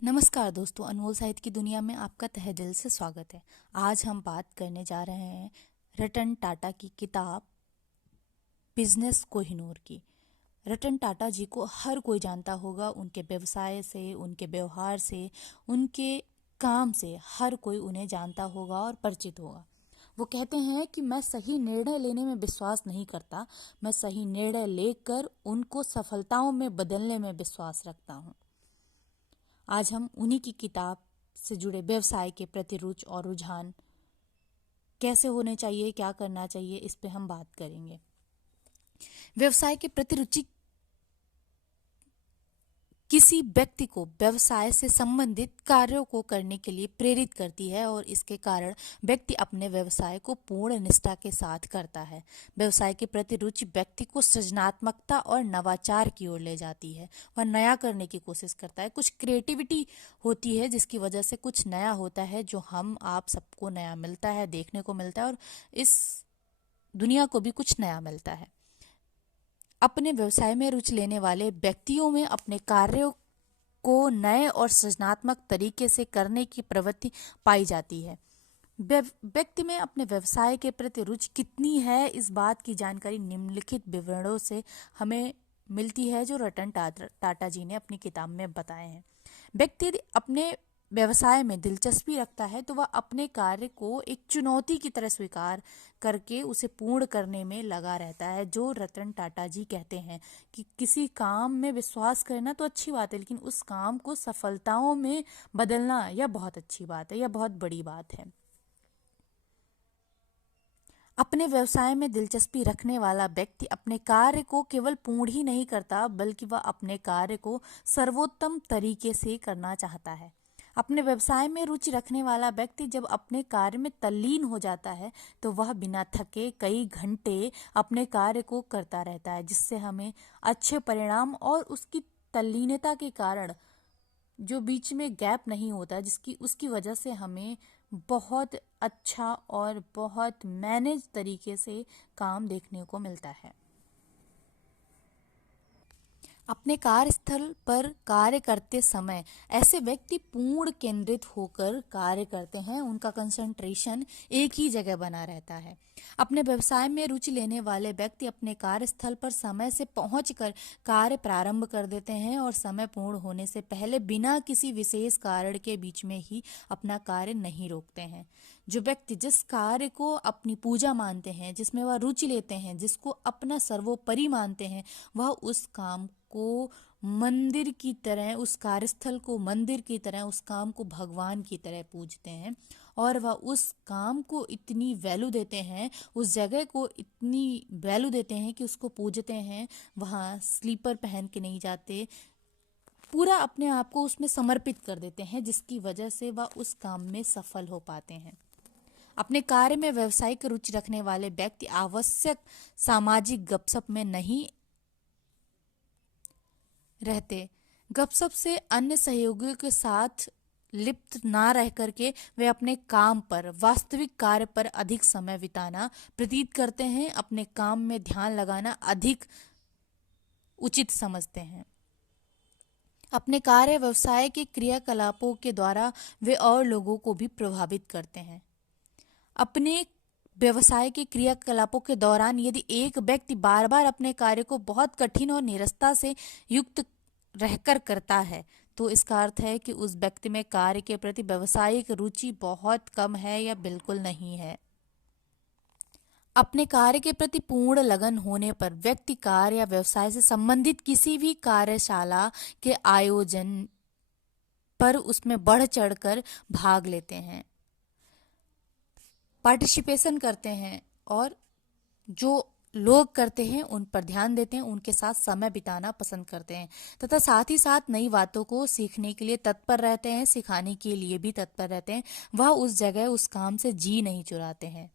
नमस्कार दोस्तों, अनमोल साहित्य की दुनिया में आपका तहे दिल से स्वागत है। आज हम बात करने जा रहे हैं रतन टाटा की किताब बिजनेस कोहिनूर की। रतन टाटा जी को हर कोई जानता होगा, उनके व्यवसाय से, उनके व्यवहार से, उनके काम से हर कोई उन्हें जानता होगा और परिचित होगा। वो कहते हैं कि मैं सही निर्णय लेने में विश्वास नहीं करता, मैं सही निर्णय लेकर उनको सफलताओं में बदलने में विश्वास रखता हूँ। आज हम उन्हीं की किताब से जुड़े व्यवसाय के प्रति रुचि और रुझान कैसे होने चाहिए, क्या करना चाहिए, इस पे हम बात करेंगे। व्यवसाय के प्रति रुचि किसी व्यक्ति को व्यवसाय से संबंधित कार्यों को करने के लिए प्रेरित करती है और इसके कारण व्यक्ति अपने व्यवसाय को पूर्ण निष्ठा के साथ करता है। व्यवसाय के प्रति रुचि व्यक्ति को सृजनात्मकता और नवाचार की ओर ले जाती है। वह नया करने की कोशिश करता है, कुछ क्रिएटिविटी होती है जिसकी वजह से कुछ नया होता है, जो हम आप सबको नया मिलता है, देखने को मिलता है और इस दुनिया को भी कुछ नया मिलता है। अपने व्यवसाय में रुचि लेने वाले व्यक्तियों में अपने कार्यों को नए और सृजनात्मक तरीके से करने की प्रवृत्ति पाई जाती है। व्यक्ति में अपने व्यवसाय के प्रति रुचि कितनी है, इस बात की जानकारी निम्नलिखित विवरणों से हमें मिलती है, जो रतन टाटा जी ने अपनी किताब में बताए हैं। व्यक्ति यदि अपने व्यवसाय में दिलचस्पी रखता है तो वह अपने कार्य को एक चुनौती की तरह स्वीकार करके उसे पूर्ण करने में लगा रहता है। जो रतन टाटा जी कहते हैं कि किसी काम में विश्वास करना तो अच्छी बात है, लेकिन उस काम को सफलताओं में बदलना यह बहुत अच्छी बात है, यह बहुत बड़ी बात है। अपने व्यवसाय में दिलचस्पी रखने वाला व्यक्ति अपने कार्य को केवल पूर्ण ही नहीं करता, बल्कि वह अपने कार्य को सर्वोत्तम तरीके से करना चाहता है। अपने व्यवसाय में रुचि रखने वाला व्यक्ति जब अपने कार्य में तल्लीन हो जाता है तो वह बिना थके कई घंटे अपने कार्य को करता रहता है, जिससे हमें अच्छे परिणाम और उसकी तल्लीनता के कारण जो बीच में गैप नहीं होता, जिसकी उसकी वजह से हमें बहुत अच्छा और बहुत मैनेज तरीके से काम देखने को मिलता है। अपने कार्यस्थल पर कार्य करते समय ऐसे व्यक्ति पूर्ण केंद्रित होकर कार्य करते हैं, उनका कंसंट्रेशन एक ही जगह बना रहता है। अपने व्यवसाय में रुचि लेने वाले व्यक्ति अपने कार्यस्थल पर समय से पहुंचकर कार्य प्रारंभ कर देते हैं और समय पूर्ण होने से पहले बिना किसी विशेष कारण के बीच में ही अपना कार्य नहीं रोकते हैं। जो व्यक्ति जिस कार्य को अपनी पूजा मानते हैं, जिसमें वह रुचि लेते हैं, जिसको अपना सर्वोपरि मानते हैं, वह उस काम को मंदिर की तरह, उस कार्यस्थल को मंदिर की तरह, उस काम को भगवान की तरह पूजते हैं और वह उस काम को इतनी वैल्यू देते हैं, उस जगह को इतनी वैल्यू देते हैं कि उसको पूजते हैं। वहाँ स्लीपर पहन के नहीं जाते, पूरा अपने आप को उसमें समर्पित कर देते हैं, जिसकी वजह से वह उस काम में सफल हो पाते हैं। अपने कार्य में व्यावसायिक रुचि रखने वाले व्यक्ति आवश्यक सामाजिक गपशप में नहीं रहते। गपशप से अन्य सहयोगियों के साथ लिप्त ना रह करके वे अपने काम पर, वास्तविक कार्य पर अधिक समय बिताना प्रतीत करते हैं, अपने काम में ध्यान लगाना अधिक उचित समझते हैं। अपने कार्य व्यवसाय के क्रियाकलापों के द्वारा वे और लोगों को भी प्रभावित करते हैं। अपने व्यवसाय के क्रियाकलापों के दौरान यदि एक व्यक्ति बार बार अपने कार्य को बहुत कठिन और निरस्ता से युक्त रहकर करता है तो इसका अर्थ है कि उस व्यक्ति में कार्य के प्रति व्यावसायिक रुचि बहुत कम है या बिल्कुल नहीं है। अपने कार्य के प्रति पूर्ण लगन होने पर व्यक्ति कार्य या व्यवसाय से संबंधित किसी भी कार्यशाला के आयोजन पर उसमें बढ़ चढ़कर भाग लेते हैं, पार्टिसिपेशन करते हैं और जो लोग करते हैं उन पर ध्यान देते हैं, उनके साथ समय बिताना पसंद करते हैं तथा साथ ही साथ नई बातों को सीखने के लिए तत्पर रहते हैं, सिखाने के लिए भी तत्पर रहते हैं। वह उस जगह उस काम से जी नहीं चुराते हैं।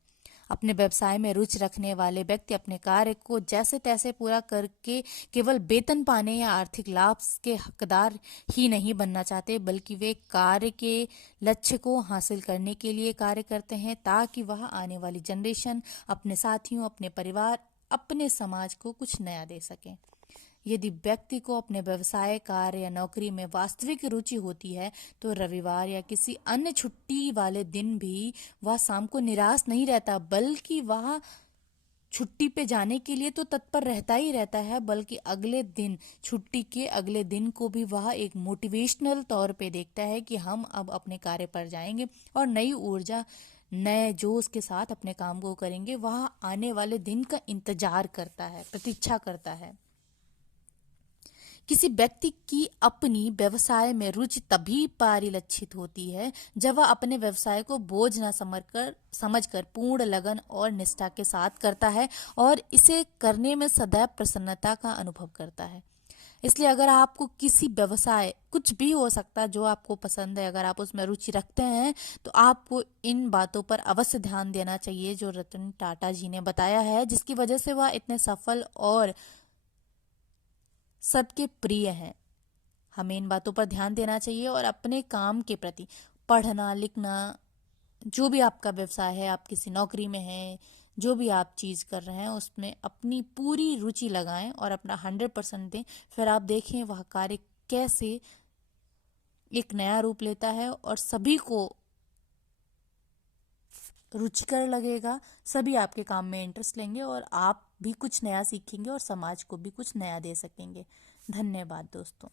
अपने व्यवसाय में रुचि रखने वाले व्यक्ति अपने कार्य को जैसे तैसे पूरा करके केवल वेतन पाने या आर्थिक लाभ के हकदार ही नहीं बनना चाहते, बल्कि वे कार्य के लक्ष्य को हासिल करने के लिए कार्य करते हैं ताकि वह आने वाली जनरेशन, अपने साथियों, अपने परिवार, अपने समाज को कुछ नया दे सकें। यदि व्यक्ति को अपने व्यवसाय, कार्य या नौकरी में वास्तविक रुचि होती है तो रविवार या किसी अन्य छुट्टी वाले दिन भी वह शाम को निराश नहीं रहता, बल्कि वह छुट्टी पे जाने के लिए तो तत्पर रहता ही रहता है, बल्कि अगले दिन, छुट्टी के अगले दिन को भी वह एक मोटिवेशनल तौर पे देखता है कि हम अब अपने कार्य पर जाएंगे और नई ऊर्जा, नए जोश के साथ अपने काम को करेंगे। वह आने वाले दिन का इंतजार करता है, प्रतीक्षा करता है। किसी व्यक्ति की अपनी व्यवसाय में रुचि तभी परिलक्षित होती है जब वह अपने व्यवसाय को बोझ न समझकर पूर्ण लगन और निष्ठा के साथ करता है और इसे करने में सदैव प्रसन्नता का अनुभव करता है। इसलिए अगर आपको किसी व्यवसाय, कुछ भी हो सकता है जो आपको पसंद है, अगर आप उसमें रुचि रखते हैं तो आपको इन बातों पर अवश्य ध्यान देना चाहिए जो रतन टाटा जी ने बताया है, जिसकी वजह से वह इतने सफल और सबके प्रिय हैं। हमें इन बातों पर ध्यान देना चाहिए और अपने काम के प्रति, पढ़ना लिखना, जो भी आपका व्यवसाय है, आप किसी नौकरी में हैं, जो भी आप चीज़ कर रहे हैं उसमें अपनी पूरी रुचि लगाएं और अपना 100% दें। फिर आप देखें वह कार्य कैसे एक नया रूप लेता है और सभी को रुचिकर लगेगा, सभी आपके काम में इंटरेस्ट लेंगे और आप भी कुछ नया सीखेंगे और समाज को भी कुछ नया दे सकेंगे। धन्यवाद दोस्तों।